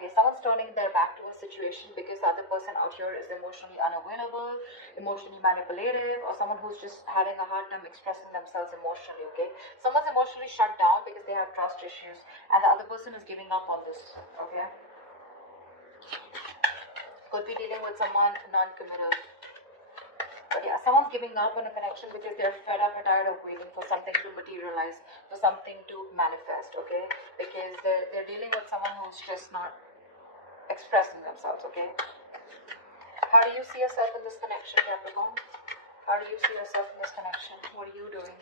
okay? Someone's turning their back to a situation because the other person out here is emotionally unavailable, emotionally manipulative, or someone who's just having a hard time expressing themselves emotionally, okay? Someone's emotionally shut down because they have trust issues, and the other person is giving up on this, okay? Could be dealing with someone non-committal. But yeah, someone's giving up on a connection because they're fed up and tired of waiting for something to materialize, for something to manifest, okay? Because they're dealing with someone who's just not expressing themselves, okay? How do you see yourself in this connection, Capricorn? How do you see yourself in this connection? What are you doing?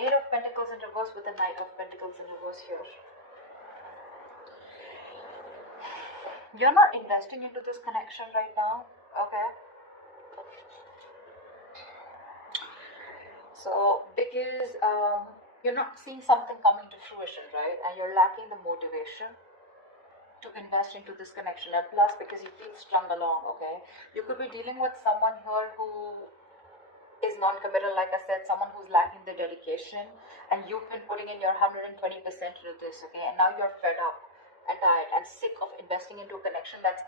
Eight of Pentacles in reverse with the Knight of Pentacles in reverse here. You're not investing into this connection right now, okay? So, because you're not seeing something coming to fruition, right? And you're lacking the motivation to invest into this connection. And plus, because you feel strung along, okay? You could be dealing with someone here who is non-committal, like I said, someone who's lacking the dedication, and you've been putting in your 120% into this, okay? And now you're fed up and tired and sick of investing into a connection that's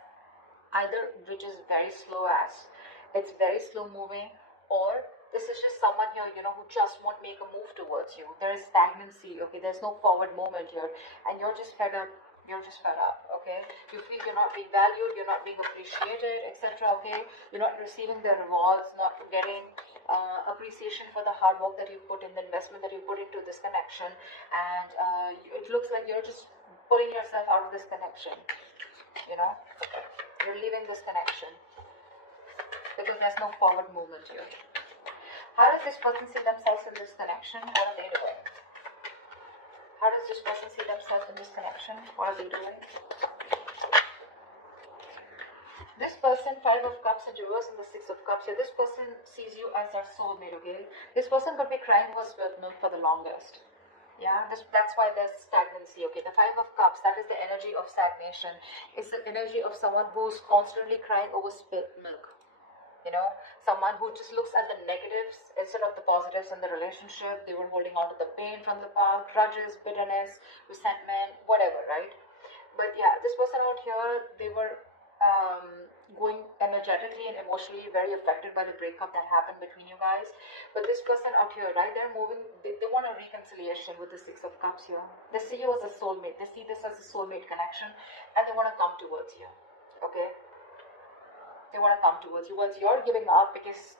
either which is very slow as it's very slow moving, or this is just someone here, you know, who just won't make a move towards you. There is stagnancy, okay? There's no forward movement here, and you're just fed up. You're just fed up, okay? You feel you're not being valued, you're not being appreciated, etc., okay? You're not receiving the rewards, not getting appreciation for the hard work that you put in, the investment that you put into this connection, and it looks like you're just pulling yourself out of this connection, you know? You're leaving this connection because there's no forward movement here. How does this person see themselves in this connection? What are they doing? How does this person see themselves in this connection? What are they doing? This person, Five of Cups in reverse and the Six of Cups here. This person sees you as their soulmate, okay? This person could be crying over spilled milk for the longest. Yeah, that's why there's stagnancy, okay? The Five of Cups, that is the energy of stagnation. It's the energy of someone who's constantly crying over spilled milk. You know, someone who just looks at the negatives instead of the positives in the relationship. They were holding on to the pain from the past, grudges, bitterness, resentment, whatever, right? But yeah, this person out here, they were going energetically and emotionally very affected by the breakup that happened between you guys. But this person out here, right, they're moving, they want a reconciliation with the Six of Cups here. They see you as a soulmate. They see this as a soulmate connection, and they want to come towards you, okay? They want to come towards you. Once you're giving up because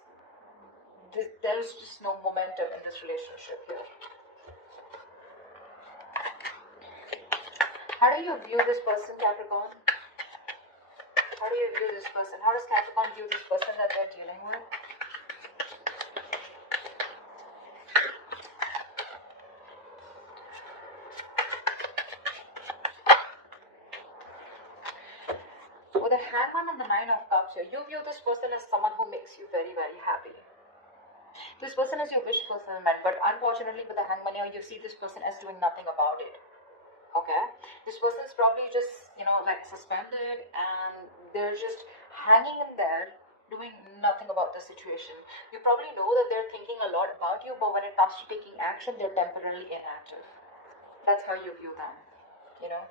there's just no momentum in this relationship here. How do you view this person, Capricorn? How do you view this person? How does Capricorn view this person that they're dealing with? With the Hangman and the Nine of Cups here, you view this person as someone who makes you very, very happy. This person is your wish fulfillment, but unfortunately with the Hangman here, you see this person as doing nothing about it. Okay? This person is probably just, you know, like suspended, and they're just hanging in there, doing nothing about the situation. You probably know that they're thinking a lot about you, but when it comes to taking action, they're temporarily inactive. That's how you view them, you know?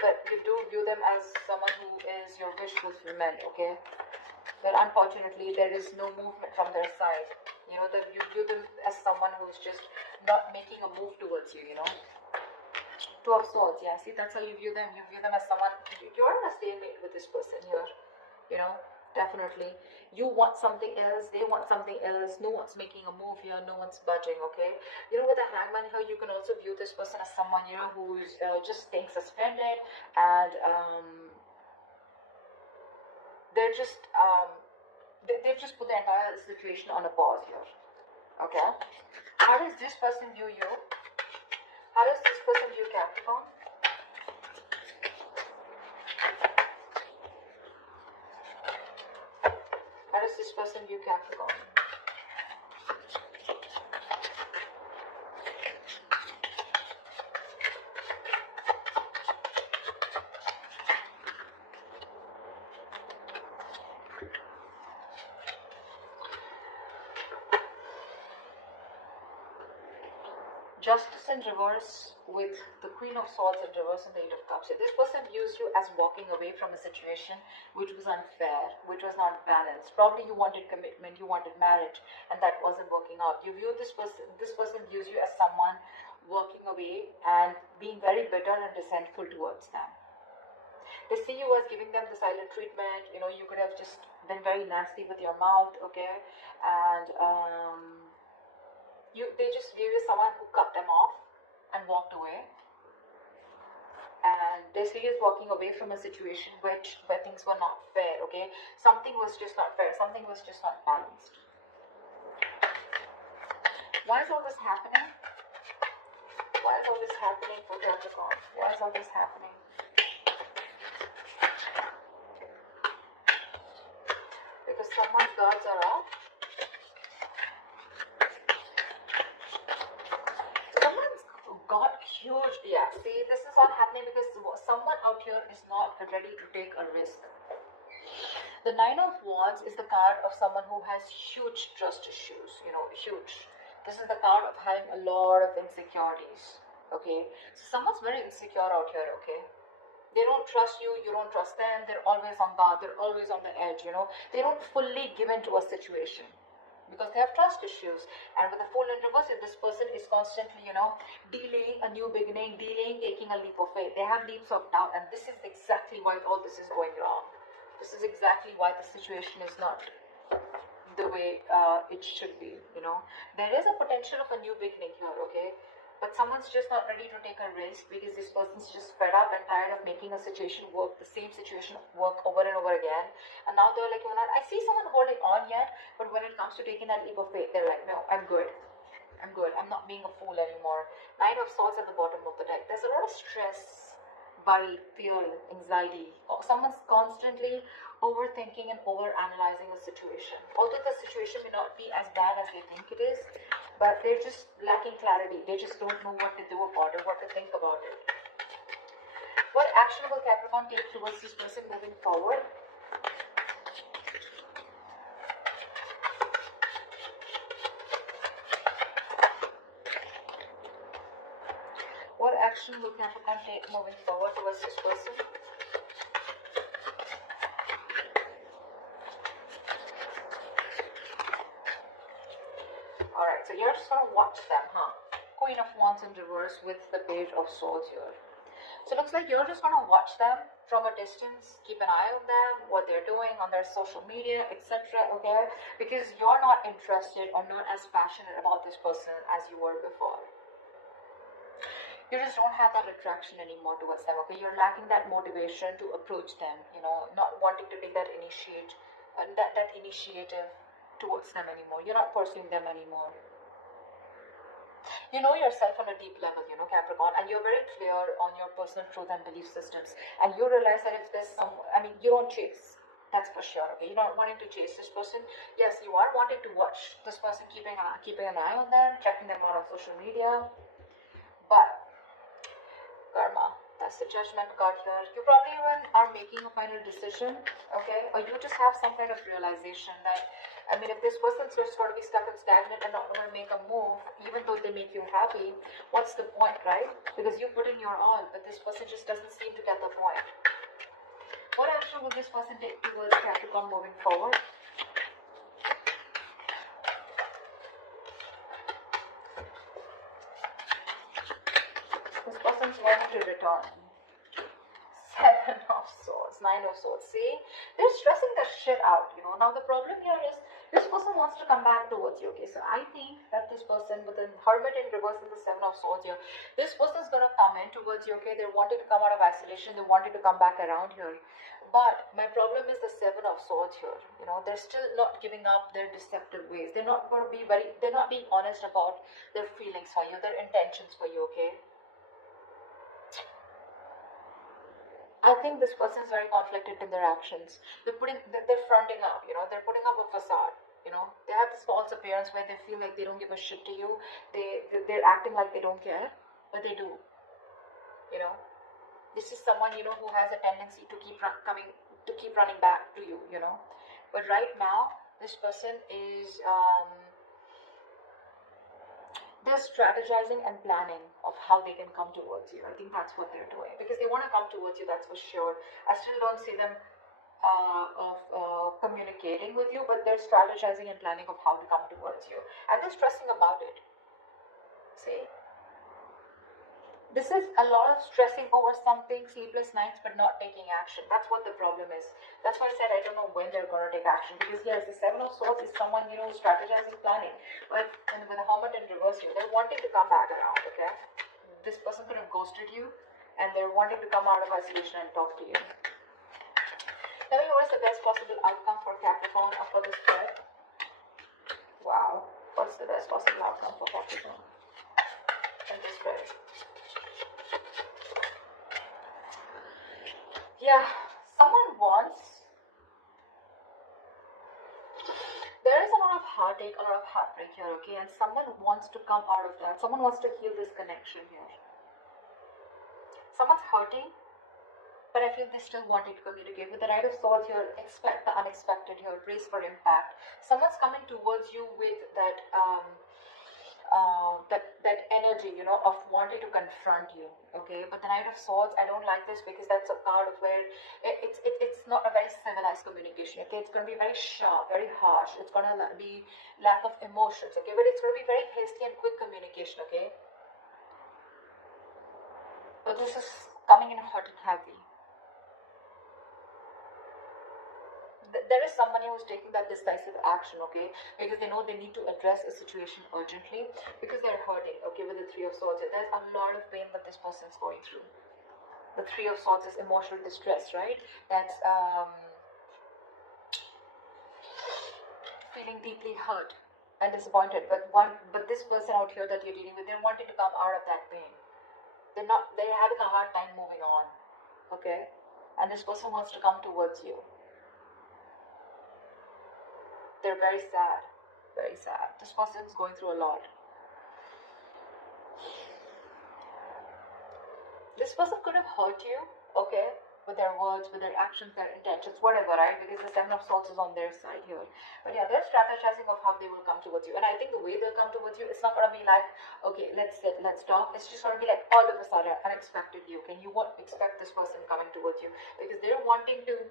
But you do view them as someone who is your wish fulfillment, okay? But unfortunately, there is no movement from their side. You know, that you view them as someone who's just not making a move towards you, you know? Two of Swords, yeah, see, that's how you view them. You view them as someone, you're in a stalemate with this person here, you know, definitely. You want something else, they want something else, no one's making a move here, no one's budging, okay? You know, with the Hangman here, you can also view this person as someone, you know, who's just staying suspended, and they're just, they've just put the entire situation on a pause here, okay? How does this person view you? How does this person view Capricorn? How does this person view Capricorn? Justice in reverse with the Queen of Swords in reverse and the Eight of Cups. So this person views you as walking away from a situation which was unfair, which was not balanced. Probably you wanted commitment, you wanted marriage, and that wasn't working out. You view this person views you as someone walking away and being very bitter and resentful towards them. They see you as giving them the silent treatment. You know, you could have just been very nasty with your mouth, okay? And they just view you as someone who cut them off and walked away. And they see you as walking away from a situation where things were not fair, okay? Something was just not fair. Something was just not balanced. Why is all this happening? Why is all this happening for Capricorn? Why is all this happening? Because someone's guards are off. Got huge, yeah. See, this is all happening because someone out here is not ready to take a risk. The Nine of Wands is the card of someone who has huge trust issues, you know, huge. This is the card of having a lot of insecurities, okay? So someone's very insecure out here, okay? They don't trust you, you don't trust them, they're always on guard, they're always on the edge, you know? They don't fully give into a situation, because they have trust issues. And with the Fool in reverse, if this person is constantly, you know, delaying a new beginning, delaying taking a leap of faith. They have leaps of doubt, and this is exactly why all this is going wrong. This is exactly why the situation is not the way it should be, you know. There is a potential of a new beginning here, okay? But someone's just not ready to take a risk because this person's just fed up and tired of making a situation work, the same situation work over and over again. And now they're like, you know, I see someone holding on yet, but when it comes to taking that leap of faith, they're like, no, I'm good. I'm good. I'm not being a fool anymore. Nine of Swords at the bottom of the deck. There's a lot of stress, worry, fear, anxiety. Someone's constantly overthinking and overanalyzing a situation. Although the situation may not be as bad as they think it is, but they're just lacking clarity. They just don't know what to do about it, what to think about it. What action will Capricorn take towards this person moving forward? What action will Capricorn take moving forward towards this person? Alright, so you're just going to watch them, huh? Queen of Wands in reverse with the Page of Swords here. So it looks like you're just going to watch them from a distance, keep an eye on them, what they're doing on their social media, etc. Okay? Because you're not interested or not as passionate about this person as you were before. You just don't have that attraction anymore towards them, okay? You're lacking that motivation to approach them, you know, not wanting to take that initiative towards them anymore. You're not pursuing them anymore. You know yourself on a deep level, you know, Capricorn, and you're very clear on your personal truth and belief systems. And you realize that if there's you don't chase. That's for sure, okay? You're not wanting to chase this person. Yes, you are wanting to watch this person, keeping an eye on them, checking them out on social media. But karma, that's the Judgment card here. You probably even are making a final decision, okay? Or you just have some kind of realization that, if this person's just going to be stuck and stagnant and not going to make a move, even though they make you happy, what's the point, right? Because you put in your all, but this person just doesn't seem to get the point. What action will this person take towards Capricorn moving forward? This person's wanting to return. Seven of Swords, Nine of Swords. See, they're stressing the shit out, you know. Now the problem here is this person wants to come back towards you, okay? So I think that this person with the Hermit in reverse and the Seven of Swords here, this person's gonna come in towards you, okay? They're wanting to come out of isolation, they wanted to come back around here. But my problem is the Seven of Swords here. You know, they're still not giving up their deceptive ways. They're not going to be they're not being honest about their feelings for you, their intentions for you, okay? I think this person is very conflicted in their actions. They're fronting up, you know, they're putting up a facade, you know. They have this false appearance where they feel like they don't give a shit to you. They're acting like they don't care, but they do, you know. This is someone, you know, who has a tendency to keep running back to you, you know. But right now, this person is they're strategizing and planning of how they can come towards you. I think that's what they're doing because they want to come towards you, that's for sure. I still don't see them communicating with you, but they're strategizing and planning of how to come towards you, and they're stressing about it. See, this is a lot of stressing over something, sleepless nights, but not taking action. That's what the problem is. That's why I said I don't know when they're going to take action. Because yes, the Seven of Swords is someone, strategizing, planning. But and with the Hermit in reverse here, they're wanting to come back around, okay? This person could have ghosted you, and they're wanting to come out of isolation and talk to you. Tell me what's the best possible outcome for Capricorn or for this spread? Wow. What's the best possible outcome for Capricorn in this spread? Yeah, someone wants, there is a lot of heartache, a lot of heartbreak here, okay, and someone wants to come out of that. Someone wants to heal this connection here. Someone's hurting, but I feel they still wanting to communicate. With the Knight of Swords here, expect the unexpected here, brace for impact. Someone's coming towards you with that that energy, of wanting to confront you, okay? But the Knight of Swords, I don't like this because that's a card of where it's not a very civilized communication, okay? It's going to be very sharp, very harsh. It's going to be lack of emotions, okay? But it's going to be very hasty and quick communication, okay? But this is coming in hot and heavy. There is somebody who's taking that decisive action, okay, because they know they need to address a situation urgently because they're hurting, okay, with the Three of Swords. There's a lot of pain that this person's going through. The Three of Swords is emotional distress, right? That's feeling deeply hurt and disappointed. But this person out here that you're dealing with, they're wanting to come out of that pain. They're having a hard time moving on, okay, and this person wants to come towards you. They're very sad, very sad. This person is going through a lot. This person could have hurt you, okay, with their words, with their actions, their intentions, whatever, right? Because the Seven of Swords is on their side here. But yeah, they're strategizing of how they will come towards you. And I think the way they'll come towards you, it's not going to be like, okay, let's sit, let's talk. It's just going to be like all of a sudden, unexpectedly, okay? You won't expect this person coming towards you because they're wanting to,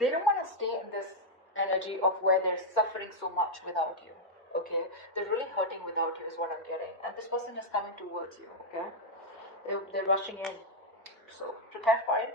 they don't want to stay in this energy of where they're suffering so much without you, okay? They're really hurting without you is what I'm getting. And this person is coming towards you, okay? They're rushing in. So prepare for it.